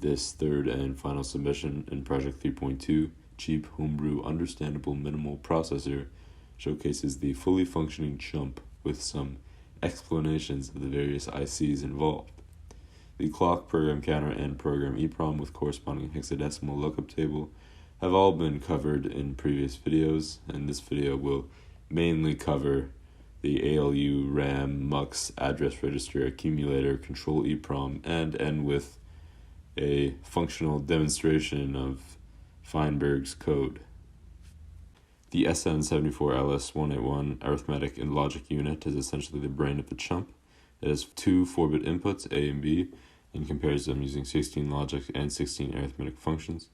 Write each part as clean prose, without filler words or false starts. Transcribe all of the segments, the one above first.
This third and final submission in Project 3.2, Cheap Homebrew Understandable Minimal Processor, showcases the fully functioning CHUMP with some explanations of the various ICs involved. The clock, program counter, and program EEPROM with corresponding hexadecimal lookup table have all been covered in previous videos, and this video will mainly cover the ALU, RAM, MUX, address register, accumulator, control EEPROM, and end with a functional demonstration of Feinberg's code. The SN74LS181 arithmetic and logic unit is essentially the brain of the CHUMP. It has two 4-bit inputs, A and B, and compares them using 16 logic and 16 arithmetic functions.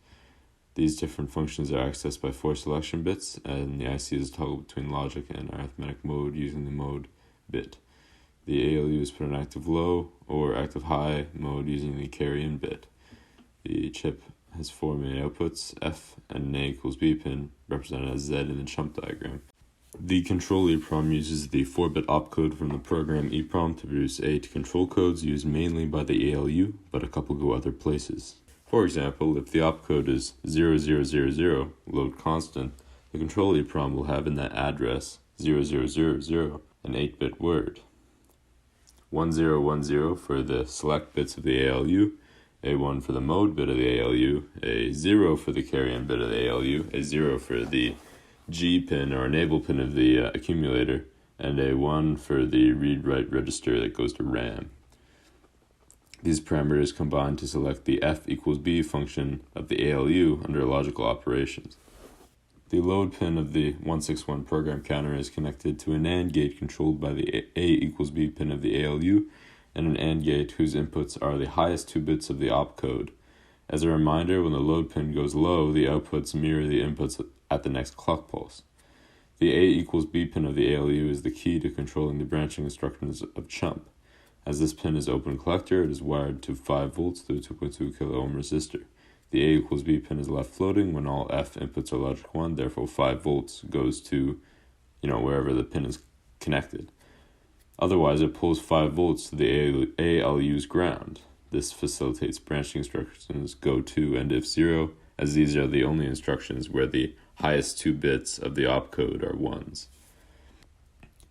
These different functions are accessed by 4 selection bits, and the IC is toggled between logic and arithmetic mode using the mode bit. The ALU is put in active low or active high mode using the carry in bit. The chip has 4 main outputs, F and an A equals B pin, represented as Z in the CHUMP diagram. The control EEPROM uses the 4-bit opcode from the program EEPROM to produce 8 control codes used mainly by the ALU, but a couple go other places. For example, if the opcode is 0000, load constant, the control EEPROM will have in that address 0000 an 8-bit word. 1010 for the select bits of the ALU, A1 for the mode bit of the ALU, a 0 for the carry-in bit of the ALU, a 0 for the G pin or enable pin of the accumulator, and a 1 for the read-write register that goes to RAM. These parameters combine to select the F equals B function of the ALU under logical operations. The load pin of the 161 program counter is connected to an AND gate controlled by the A equals B pin of the ALU and an AND gate whose inputs are the highest 2 bits of the opcode. As a reminder, when the load pin goes low, the outputs mirror the inputs at the next clock pulse. The A equals B pin of the ALU is the key to controlling the branching instructions of CHUMP. As this pin is open collector, it is wired to 5 volts through a 2.2 kilo ohm resistor. The A equals B pin is left floating when all F inputs are logic 1, therefore 5 volts goes to, wherever the pin is connected. Otherwise, it pulls 5 volts to the ALU's ground. This facilitates branching instructions go to and if 0, as these are the only instructions where the highest 2 bits of the opcode are 1s.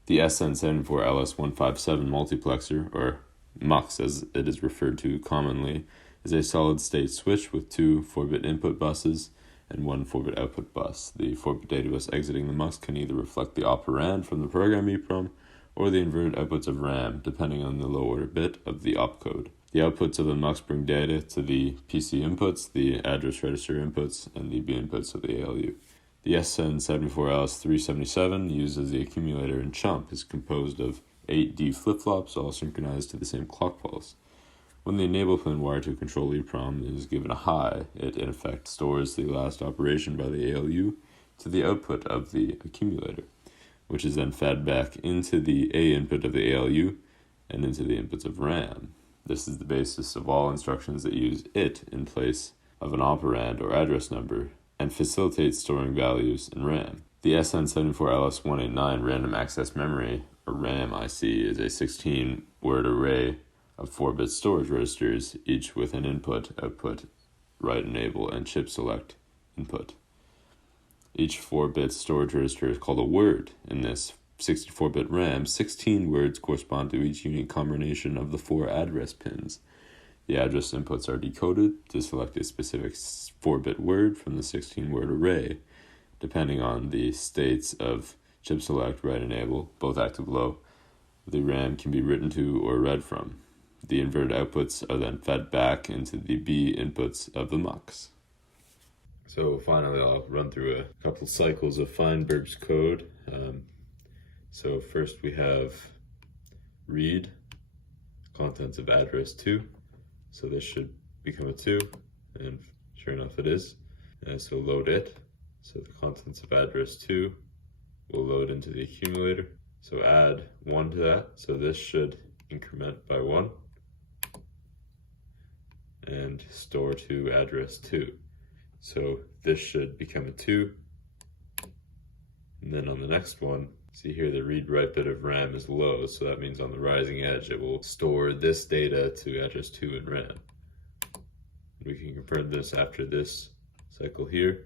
The SN74LS157 multiplexer, or MUX as it is referred to commonly, is a solid-state switch with 2 4-bit input buses and 1 4-bit output bus. The 4-bit data bus exiting the MUX can either reflect the operand from the program EEPROM or the inverted outputs of RAM, depending on the low-order bit of the opcode. The outputs of the MUX bring data to the PC inputs, the address register inputs, and the B inputs of the ALU. The SN74LS377, used as the accumulator in CHUMP, is composed of 8 D flip-flops, all synchronized to the same clock pulse. When the enable pin wired to a control EEPROM is given a high, it in effect stores the last operation by the ALU to the output of the accumulator, which is then fed back into the A input of the ALU and into the inputs of RAM. This is the basis of all instructions that use it in place of an operand or address number and facilitates storing values in RAM. The SN74LS189 random access memory, or RAM IC, is a 16-word array of 4-bit storage registers, each with an input, output, write enable, and chip select input. Each 4-bit storage register is called a word. In this 64-bit RAM, 16 words correspond to each unique combination of the 4 address pins. The address inputs are decoded to select a specific 4-bit word from the 16-word array, depending on the states of chip select, write enable, both active low. The RAM can be written to or read from. The inverted outputs are then fed back into the B inputs of the MUX. So finally, I'll run through a couple cycles of Feinberg's code. So first we have read, contents of address 2. So this should become a 2, and sure enough it is. So load it. So the contents of address 2 will load into the accumulator. So add 1 to that. So this should increment by 1. And store to address 2. So this should become a 2. And then on the next one, see here the read-write bit of RAM is low, so that means on the rising edge it will store this data to address 2 in RAM. We can convert this after this cycle here.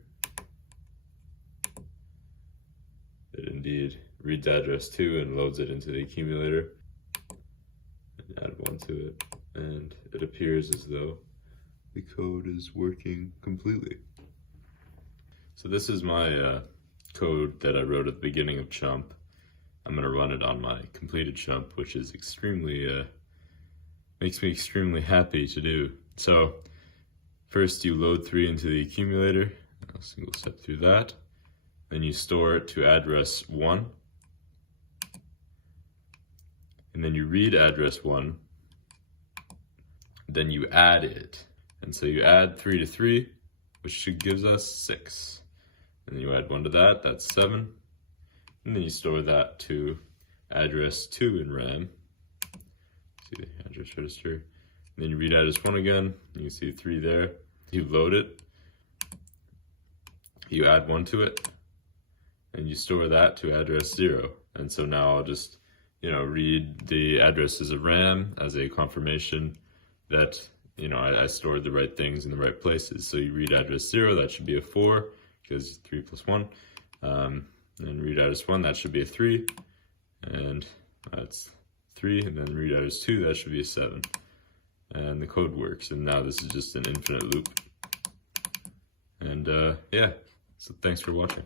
It indeed reads address 2 and loads it into the accumulator. And add 1 to it, and it appears as though the code is working completely. So this is my code that I wrote at the beginning of CHUMP. I'm going to run it on my completed CHUMP, which is extremely, makes me extremely happy to do. So first you load 3 into the accumulator. I'll single step through that. Then you store it to address 1. And then you read address 1. Then you add it. And so you add 3 to 3, which gives us 6. And then you add 1 to that, that's 7. And then you store that to address 2 in RAM. See the address register. And then you read address 1 again. You can see 3 there. You load it. You add 1 to it. And you store that to address 0. And so now I'll just, read the addresses of RAM as a confirmation that, I stored the right things in the right places. So you read address 0, that should be a 4, because 3 plus 1. And read address 1, that should be a 3. And that's 3. And then read address 2, that should be a 7. And the code works. And now this is just an infinite loop. And yeah, so thanks for watching.